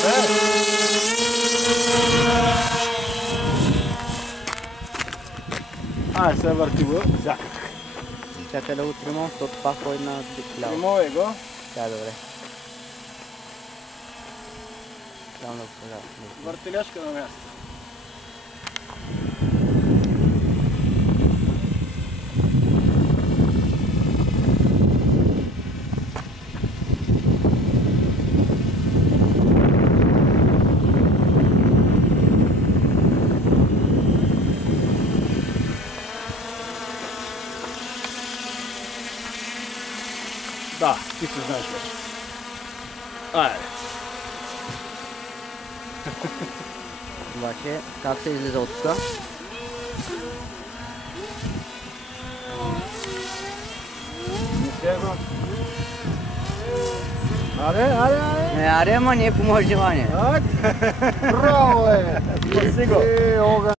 Aj, se vrti всякак. Чакай да го тримам, защото това ходи на ляво. Тримове го. Да, добре. Там да го Въртеляшка на място. Да, ти се знаеш вече. Айде. Обаче, как се излиза от тук? Аре, аре, аре. Не, аре, ама не е по мое желание. Браво, е! Спаси го.